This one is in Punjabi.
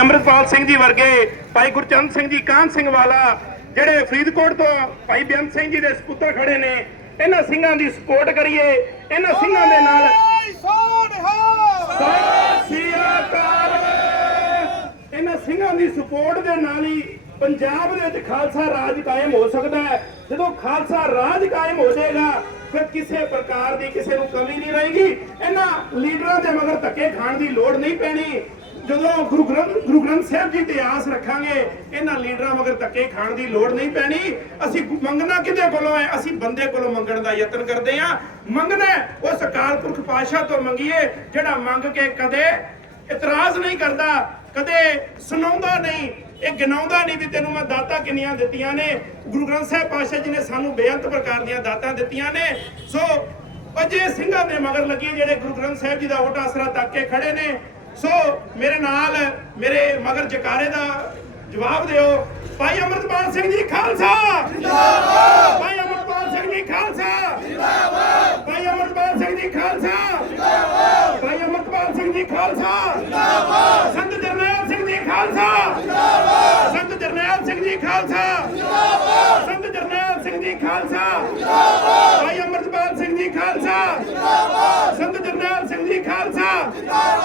ਅੰਮ੍ਰਿਤਪਾਲ ਸਿੰਘ ਜੀ ਵਰਗੇ ਭਾਈ ਗੁਰਚੰਦ ਸਿੰਘ ਜੀ ਕਾਹਨ ਸਿੰਘ ਵਾਲਾ ਜਿਹੜੇ ਫਰੀਦਕੋਟ ਤੋਂ ਭਾਈ ਬੇਅੰਤ ਸਿੰਘ ਜੀ ਦੇ ਸਪੁੱਤਰ ਖੜੇ ਨੇ ਇਹਨਾਂ ਸਿੰਘਾਂ ਦੀ ਸਪੋਰਟ ਕਰੀਏ ਇਹਨਾਂ ਸਿੰਘਾਂ ਦੇ ਨਾਲ ਇਹਨਾਂ ਸਿੰਘਾਂ ਦੀ ਸਪੋਰਟ ਦੇ ਨਾਲ ਹੀ ਪੰਜਾਬ ਦੇ ਵਿੱਚ ਖਾਲਸਾ ਰਾਜ ਕਾਇਮ ਹੋ ਸਕਦਾ ਹੈ। ਜਦੋਂ ਖਾਲਸਾ ਰਾਜ ਕਾਇਮ ਹੋ ਜਾਏਗਾ ਫਿਰ ਕਿਸੇ ਪ੍ਰਕਾਰ ਦੀ ਕਿਸੇ ਨੂੰ ਕਮੀ ਨਹੀਂ ਰਹੇਗੀ। ਇਹਨਾਂ ਲੀਡਰਾਂ ਦੇ ਮਗਰ ਧੱਕੇ ਖਾਣ ਦੀ ਲੋੜ ਨਹੀਂ ਪੈਣੀ। ਜਦੋਂ ਗੁਰੂ ਗ੍ਰੰਥ ਗੁਰੂ ਗ੍ਰੰਥ ਸਾਹਿਬ ਜੀ ਤੇ ਆਸ ਰੱਖਾਂਗੇ, ਇਹਨਾਂ ਲੀਡਰਾਂ ਮਗਰ ਧੱਕੇ ਖਾਣ ਦੀ ਲੋੜ ਨਹੀਂ ਪੈਣੀ। ਅਸੀਂ ਮੰਗਣਾ ਕਿਹਦੇ ਕੋਲੋਂ ਹੈ? ਅਸੀਂ ਬੰਦੇ ਕੋਲੋਂ ਮੰਗਣ ਦਾ ਯਤਨ ਕਰਦੇ ਹਾਂ। ਮੰਗਣਾ ਉਸ ਅਕਾਲ ਪੁਰਖ ਪਾਤਸ਼ਾਹ ਤੋਂ ਮੰਗੀਏ, ਜਿਹੜਾ ਮੰਗ ਕੇ ਕਦੇ ਇਤਰਾਜ਼ ਨਹੀਂ ਕਰਦਾ, ਕਦੇ ਸੁਣਾਉਂਦਾ ਨਹੀਂ। ਇਹ ਗਿਣਾਉਂਦਾ ਨਹੀਂ ਵੀ ਤੈਨੂੰ ਮੈਂ ਦਾਤਾਂ ਕਿੰਨੀਆਂ ਦਿੱਤੀਆਂ ਨੇ। ਗੁਰੂ ਗ੍ਰੰਥ ਸਾਹਿਬ ਪਾਤਸ਼ਾਹ ਜੀ ਨੇ ਸਾਨੂੰ ਬੇਅੰਤ ਪ੍ਰਕਾਰ ਦੀਆਂ ਦਾਤਾਂ ਦਿੱਤੀਆਂ ਨੇ। ਸੋ ਅਜੇ ਸਿੰਘਾਂ ਦੇ ਮਗਰ ਲੱਗੇ ਜਿਹੜੇ ਗੁਰੂ ਗ੍ਰੰਥ ਸਾਹਿਬ ਜੀ ਦਾ ਓਟ ਆਸਰਾ ਤੱਕ ਕੇ ਖੜੇ ਨੇ। ਸੋ ਮੇਰੇ ਨਾਲ ਮੇਰੇ ਮਗਰ ਜਕਾਰੇ ਦਾ ਜਵਾਬ ਦਿਓ। ਭਾਈ ਅਮਰਤਪਾਲ ਸਿੰਘ ਜੀ ਖਾਲਸਾ! ਜਿੰਦਾਬਾਦ! ਭਾਈ ਅਮਰਤਪਾਲ ਸਿੰਘ ਜੀ ਖਾਲਸਾ! ਜਿੰਦਾਬਾਦ! ਭਾਈ ਅਮਰਤਪਾਲ ਸਿੰਘ ਜੀ ਖਾਲਸਾ! ਜਿੰਦਾਬਾਦ! ਭਾਈ ਅਮਰਤਪਾਲ ਸਿੰਘ ਜੀ ਖਾਲਸਾ! ਜਿੰਦਾਬਾਦ! ਸੰਤ ਜਰਨੈਲ ਸਿੰਘ ਜੀ ਖਾਲਸਾ! ਜਿੰਦਾਬਾਦ! ਸੰਤ ਜਰਨੈਲ ਸਿੰਘ ਜੀ ਖਾਲਸਾ! ਜਿੰਦਾਬਾਦ! ਸੰਤ ਜਰਨੈਲ ਸਿੰਘ ਜੀ ਖਾਲਸਾ! ਜਿੰਦਾਬਾਦ! ਭਾਈ ਅਮਰਤਪਾਲ ਸਿੰਘ ਜੀ ਖਾਲਸਾ! ਜਿੰਦਾਬਾਦ! ਸੰਤ ਜਰਨੈਲ ਸਿੰਘ ਜੀ ਖਾਲਸਾ! ਜਿੰਦਾਬਾਦ